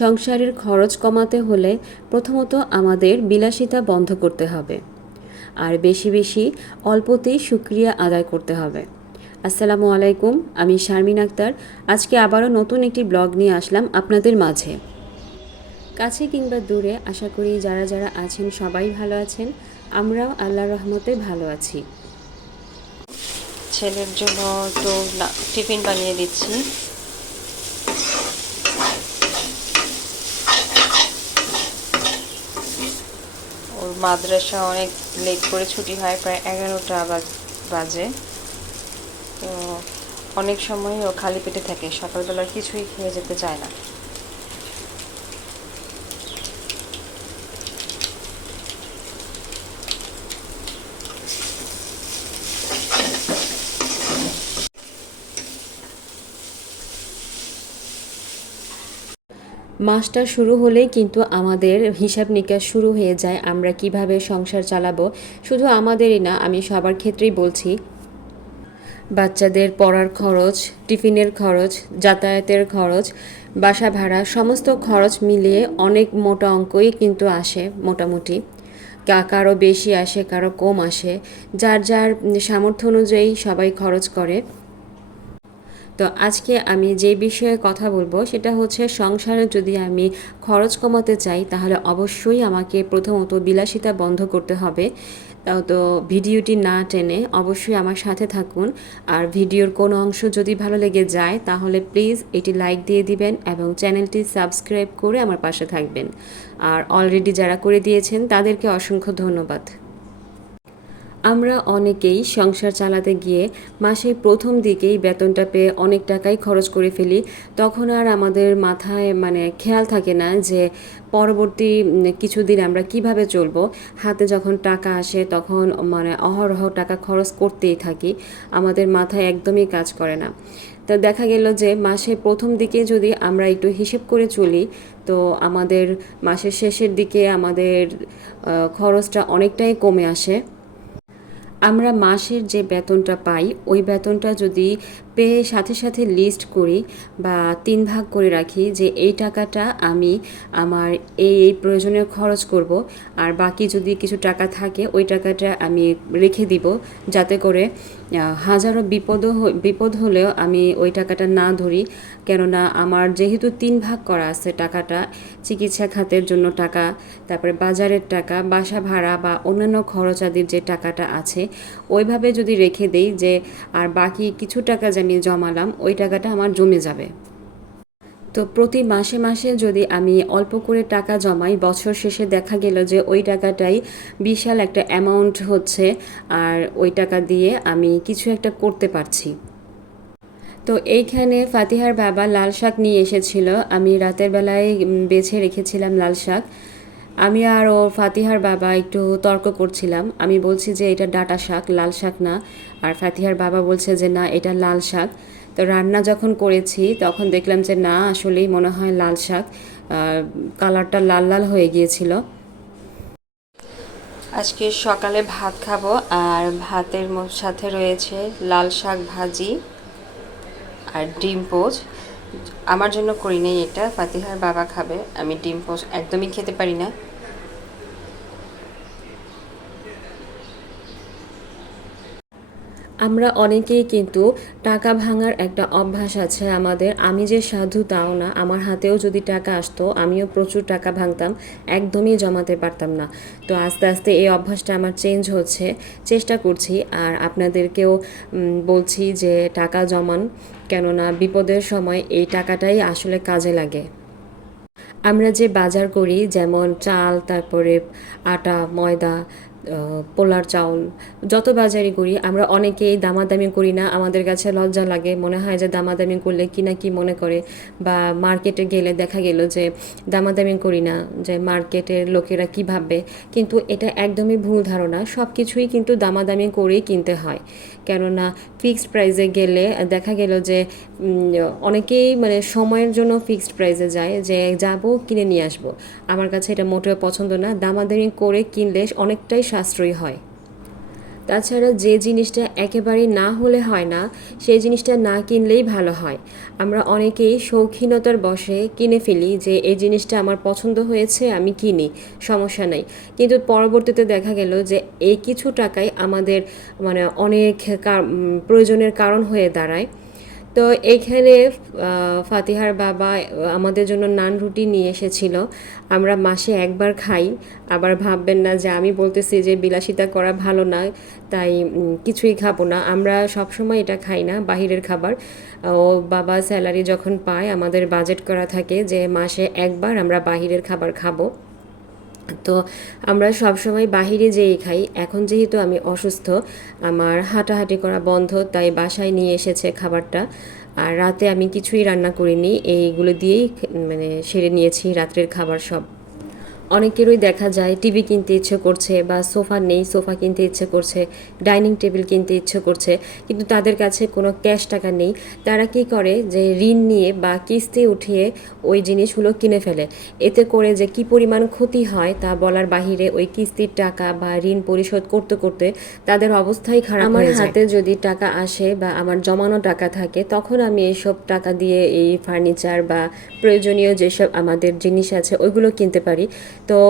সংসারের খরচ কমাতে হলে প্রথমত আমাদের বিলাসিতা বন্ধ করতে হবে। আর বেশি বেশি অল্পতেই সুক্রিয়া আদায় করতে হবে। আসসালামু আলাইকুম, আমি শারমিন আক্তার। আজকে আবারও নতুন একটি ব্লগ নিয়ে আসলাম আপনাদের মাঝে। কাছে কিংবা দূরে আশা করি যারা যারা আছেন সবাই ভালো আছেন। আমরাও আল্লাহর রহমতে ভালো আছি। ছেলের জন্য তো টিফিন বানিয়ে দিচ্ছি ওর মাদ্রাসা অনেক লেট করে ছুটি হয়, প্রায় এগারোটা বাজে তো অনেক সময় ও খালি পেটে থাকে, সকালবেলার কিছুই খেয়ে যেতে চায় না। মাসটা শুরু হলেই কিন্তু আমাদের হিসাব নিকাশ শুরু হয়ে যায়, আমরা কীভাবে সংসার চালাবো। শুধু আমাদেরই না, আমি সবার ক্ষেত্রেই বলছি, বাচ্চাদের পড়ার খরচ, টিফিনের খরচ, যাতায়াতের খরচ, বাসা ভাড়া, সমস্ত খরচ মিলিয়ে অনেক মোটা অঙ্কই কিন্তু আসে মোটামুটি। কারও বেশি আসে, কারও কম আসে। যার যার সামর্থ্য অনুযায়ী সবাই খরচ করে। তো আজকে আমি যে বিষয়ে কথা বলব সেটা হচ্ছে সংসারে যদি আমি খরচ কমাতে চাই, তাহলে অবশ্যই আমাকে প্রথমত বিলাসিতা বন্ধ করতে হবে। তো ভিডিওটি না টেনে অবশ্যই আমার সাথে থাকুন। আর ভিডিওর কোনো অংশ যদি ভালো লেগে যায়, তাহলে প্লিজ এটি লাইক দিয়ে দিবেন এবং চ্যানেলটি সাবস্ক্রাইব করে আমার পাশে থাকবেন। আর অলরেডি যারা করে দিয়েছেন, তাদেরকে অসংখ্য ধন্যবাদ। আমরা অনেকেই সংসার চালাতে গিয়ে মাসের প্রথম দিকেই বেতনটা পেয়ে অনেক টাকাই খরচ করে ফেলি, তখন আর আমাদের মাথায় মানে খেয়াল থাকে না যে পরবর্তী কিছুদিন আমরা কীভাবে চলবো। হাতে যখন টাকা আসে তখন মানে অহরহ টাকা খরচ করতেই থাকি, আমাদের মাথায় একদমই কাজ করে না। তো দেখা গেল যে মাসের প্রথম দিকে যদি আমরা একটু হিসেব করে চলি, তো আমাদের মাসের শেষের দিকে আমাদের খরচটা অনেকটাই কমে আসে। আমরা মাসের যে বেতনটা পাই, ওই বেতনটা যদি পেয়ে সাথে সাথে লিস্ট করি বা তিন ভাগ করে রাখি যে এই টাকাটা আমি আমার এই এই প্রয়োজনে খরচ করব আর বাকি যদি কিছু টাকা থাকে, ওই টাকাটা আমি রেখে দিব যাতে করে হাজারো বিপদও বিপদ হলেও আমি ওই টাকাটা না ধরি। কেননা আমার যেহেতু তিন ভাগ করা আছে টাকাটা, চিকিৎসা খাতের জন্য টাকা, তারপরে বাজারের টাকা, বাসা ভাড়া বা অন্যান্য খরচ আদির যে টাকাটা আছে, ওইভাবে যদি রেখে দেই যে আর বাকি কিছু টাকা আমি জমালাম, ওই টাকাটা আমার জমে যাবে। তো প্রতি মাসে মাসে যদি আমি অল্প করে টাকা জমাই, বছর শেষে দেখা গেল যে ওই টাকাটাই বিশাল একটা অ্যামাউন্ট হচ্ছে আর ওই টাকা দিয়ে আমি কিছু একটা করতে পারছি। তো এইখানে ফাতিহার বাবা লাল শাক নিয়ে এসেছিল। আমি রাতের বেলায় বেছে রেখেছিলাম লাল শাক। আমি আর ও ফাতিহার বাবা একটু তর্ক করছিলাম। আমি বলছি যে এটা ডাটা শাক, লাল শাক না। আর ফাতিহার বাবা বলছে যে না, এটা লাল শাক। তো রান্না যখন করেছি, তখন দেখলাম যে না, আসলেই মনে হয় লাল শাক। কালারটা লাল লাল হয়ে গিয়েছিল। আজকে সকালে ভাত খাব, আর ভাতের সাথে রয়েছে লাল শাক ভাজি আর ডিম পোচ। আমার জন্য করি নাই এটা, ফাতিহার বাবা খাবে। আমি ডিম পোচ একদমই খেতে পারি না। আমরা অনেকেই কিন্তু টাকা ভাঙার একটা অভ্যাস আছে আমাদের। আমি যে সাধু তাও না, আমার হাতেও যদি টাকা আসতো, আমিও প্রচুর টাকা ভাঙতাম, একদমই জমাতে পারতাম না। তো আস্তে আস্তে এই অভ্যাসটা আমার চেঞ্জ হচ্ছে, চেষ্টা করছি। আর আপনাদেরকেও বলছি যে টাকা জমান, কেননা বিপদের সময় এই টাকাটাই আসলে কাজে লাগে। আমরা যে বাজার করি, যেমন চাল, তারপরে আটা, ময়দা পোলার চাউল, যত বাজারই করি, আমরা অনেকেই দামাদামি করি না, আমাদের কাছে লজ্জা লাগে। মনে হয় যে দামাদামি করলে কি না কি মনে করে, বা মার্কেটে গেলে দেখা গেল যে দামাদামি করি না, যে মার্কেটের লোকেরা কি ভাববে। কিন্তু এটা একদমই ভুল ধারণা সব কিছুই কিন্তু দামাদামি করেই কিনতে হয়। কেননা ফিক্সড প্রাইসে গেলে, দেখা গেল যে অনেকেই মানে সময়ের জন্য ফিক্সড প্রাইসে যায় যে, যাব, কিনে নিয়ে আসব। আমার কাছে এটা মোটেও পছন্দ না। দামাদামি করে কিনলে অনেকটাই সাশ্রয়ী হয়। তাছাড়া যে জিনিসটা একেবারে না হলে হয় না, সেই জিনিসটা না কিনলেই ভালো হয়। আমরা অনেকেই শৌখিনতার বসে কিনে ফেলি যে, এই জিনিসটা আমার পছন্দ হয়েছে, আমি কিনি, সমস্যা নাই। কিন্তু পরবর্তীতে দেখা গেল যে, এই কিছু টাকাই আমাদের মানে অনেক প্রয়োজনের কারণ হয়ে দাঁড়ায়। তো এখানে ফাতিহার বাবা আমাদের জন্য নান রুটি নিয়ে এসেছিল। আমরা মাসে একবার খাই। আবার ভাববেন না যে আমি বলতেছি যে বিলাসিতা করা ভালো না, তাই কিছুই খাব না। আমরা সবসময় এটা খাই না, বাহিরের খাবার। ও বাবা স্যালারি যখন পায়, আমাদের বাজেট করা থাকে যে মাসে একবার আমরা বাহিরের খাবার খাব। তো আমরা সব সময় বাহিরে যেই খাই। এখন যেহেতু আমি অসুস্থ, আমার হাঁটাহাঁটি করা বন্ধ, তাই বাসায় নিয়ে এসেছে খাবারটা। আর রাতে আমি কিছুই রান্না করিনি, এইগুলো দিয়েই মানে সেরে নিয়েছি রাত্রের খাবার সব। অনেকেরই দেখা যায় টিভি কিনতে ইচ্ছে করছে বা সোফা নেই সোফা কিনতে ইচ্ছে করছে ডাইনিং টেবিল কিনতে ইচ্ছে করছে কিন্তু তাদের কাছে কোনো ক্যাশ টাকা নেই। তারা কি করে যে ঋণ নিয়ে বা কিস্তি উঠিয়ে ওই জিনিসগুলো কিনে ফেলে? এতে করে যে কি পরিমাণ ক্ষতি হয় তা বলার বাহিরে ওই কিস্তির টাকা বা ঋণ পরিশোধ করতে করতে তাদের অবস্থাই খারাপ আমার হাতে যদি টাকা আসে বা আমার জমানো টাকা থাকে তখন আমি এইসব টাকা দিয়ে এই ফার্নিচার বা প্রয়োজনীয় যেসব আমাদের জিনিস আছে ওইগুলো কিনতে পারি। তো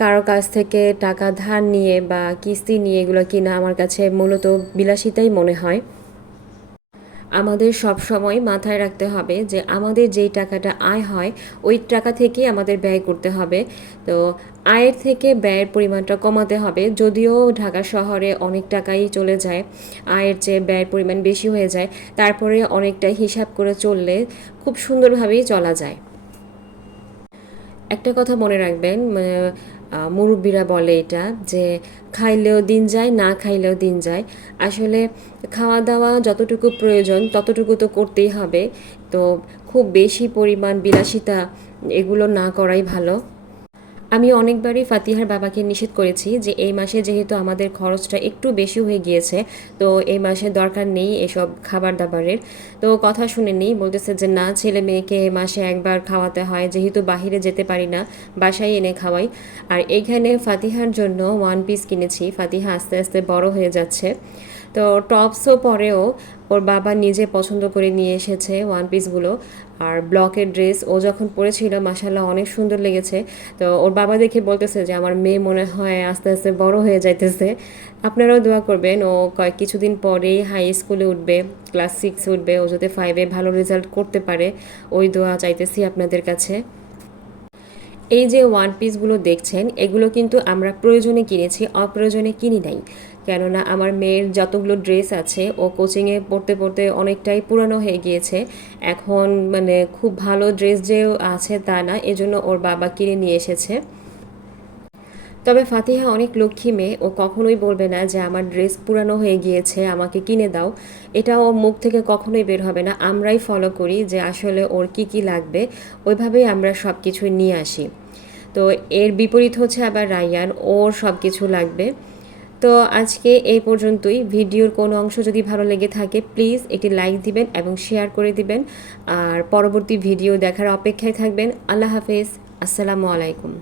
কারও কাছ থেকে টাকা ধার নিয়ে বা কিস্তি নিয়ে এগুলো কিনা আমার কাছে মূলত বিলাসিতাই মনে হয়। আমাদের সব সময় মাথায় রাখতে হবে যে আমাদের যেই টাকাটা আয় হয়, ওই টাকা থেকেই আমাদের ব্যয় করতে হবে। তো আয়ের থেকে ব্যয়ের পরিমাণটা কমাতে হবে। যদিও ঢাকা শহরে অনেক টাকাই চলে যায়, আয়ের চেয়ে ব্যয়ের পরিমাণ বেশি হয়ে যায়, তারপরে অনেকটা হিসাব করে চললে খুব সুন্দরভাবেই চলা যায়। একটা কথা মনে রাখবেন মুরব্বীরা বলে এটা যে খাইলেও দিন যায়, না খাইলেও দিন যায়। আসলে খাওয়া দাওয়া যতটুকু প্রয়োজন ততটুকু তো করতেই হবে। তো খুব বেশি পরিমাণ বিলাসিতা এগুলো না করাই ভালো। আমি অনেকবারই ফাতিহার বাবাকে নিষেধ করেছি যে এই মাসে যেহেতু আমাদের খরচটা একটু বেশি হয়ে গিয়েছে, তো এই মাসে দরকার নেই এসব খাবার দাবারের তো কথা শুনে নেই, বলতেছে যে না, ছেলে মেয়েকে মাসে একবার খাওয়াতে হয়, যেহেতু বাহিরে যেতে পারি না, বাসায় এনে খাওয়াই। আর এইখানে ফাতিহার জন্য ওয়ান পিস কিনেছি, ফাতিহা আস্তে আস্তে বড় হয়ে যাচ্ছে। তো টপসও পরেও ওর বাবা নিজে পছন্দ করে নিয়ে এসেছে ওয়ান পিসগুলো আর ব্লকের ড্রেস ও যখন পরেছিল মাসাল্লাহ অনেক সুন্দর লেগেছে। তো ওর বাবা দেখে বলতেছে যে, আমার মেয়ে মনে হয় আস্তে আস্তে বড় হয়ে যাইতেছে। আপনারাও দোয়া করবেন, ও কয়েক কিছুদিন পরেই হাই স্কুলে উঠবে ক্লাস সিক্স উঠবে, ও যাতে ফাইভে ভালো রেজাল্ট করতে পারে, ওই দোয়া চাইতেছি আপনাদের কাছে। এই যে ওয়ান পিসগুলো দেখছেন, এগুলো কিন্তু আমরা প্রয়োজনে কিনেছি, অপ্রয়োজনে কিনি নাই। কেননা আমার মেয়ের যতগুলো ড্রেস আছে, ও কোচিংয়ে পড়তে পড়তে অনেকটাই পুরানো হয়ে গিয়েছে। এখন মানে খুব ভালো ড্রেস যে আছে তা না, এজন্য ওর বাবা কিনে নিয়ে এসেছে। তবে ফাতিহা অনেক লক্ষ্মী মেয়ে, ও কখনোই বলবে না যে আমার ড্রেস পুরানো হয়ে গিয়েছে, আমাকে কিনে দাও। এটা ও মুখ থেকে কখনোই বের হবে না। আমরাই ফলো করি যে আসলে ওর কি কি লাগবে, ওইভাবেই আমরা সব কিছু নিয়ে আসি। তো এর বিপরীত হচ্ছে আবার রায়ান ওর সব কিছু লাগবে। তো আজকে এই পর্যন্তই। ভিডিওর কোনো অংশ যদি ভালো লেগে থাকে প্লিজ একটি লাইক দিবেন এবং শেয়ার করে দিবেন। আর পরবর্তী ভিডিও দেখার অপেক্ষায় থাকবেন। আল্লাহ হাফেজ। আসসালামু আলাইকুম।